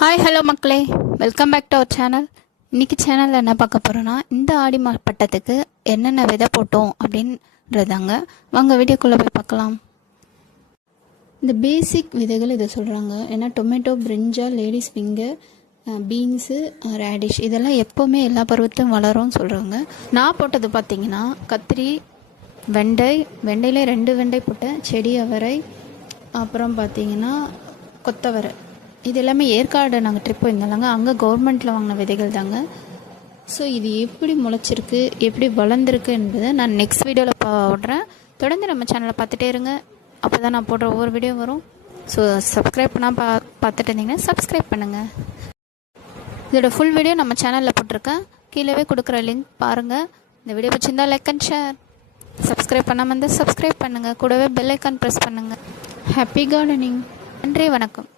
Hi hello மக்களே. Welcome back to our channel இன்றைக்கி சேனலில் என்ன பார்க்க போகிறோன்னா இந்த ஆடி மா பட்டத்துக்கு என்னென்ன விதை போட்டோம் அப்படின்றதாங்க. வாங்க வீடியோக்குள்ளே போய் பார்க்கலாம். இந்த பேசிக் விதைகள் இதை சொல்கிறாங்க ஏன்னா tomato brinjal ladies finger beans radish இதெல்லாம் எப்போவுமே எல்லா பருவத்தையும் வளரும்னு சொல்கிறாங்க நான் போட்டது பார்த்தீங்கன்னா கத்திரி வெண்டை வெண்டையிலே ரெண்டு வெண்டை போட்டேன். செடி அவரை. அப்புறம் பார்த்தீங்கன்னா கொத்தவரை. இது எல்லாமே ஏற்காடு நாங்கள் ட்ரிப் போயிருந்தாங்க அங்கே கவர்மெண்ட்டில் வாங்கின விதைகள் தாங்க. ஸோ இது எப்படி முளைச்சிருக்கு எப்படி வளர்ந்துருக்கு என்பதை நான் நெக்ஸ்ட் வீடியோவில் போடுறேன். தொடர்ந்து நம்ம சேனலை பார்த்துட்டே இருங்க. அப்போ தான் நான் போடுற ஒவ்வொரு வீடியோ வரும். ஸோ சப்ஸ்கிரைப் பண்ணால் பா பார்த்துட்டு இருந்தீங்கன்னா சப்ஸ்கிரைப் பண்ணுங்கள் இதோட ஃபுல் வீடியோ நம்ம சேனலில் போட்டிருக்கேன். கீழே கொடுக்குற லிங்க் பாருங்கள் இந்த வீடியோ பிடிச்சிருந்தா லைக் அண்ட் ஷேர் சப்ஸ்கிரைப் பண்ணாமல் இருந்தால் சப்ஸ்கிரைப் பண்ணுங்கள் கூடவே பெல் ஐக்கான் ப்ரெஸ் பண்ணுங்கள் ஹாப்பி கார்டனிங் நன்றி வணக்கம்.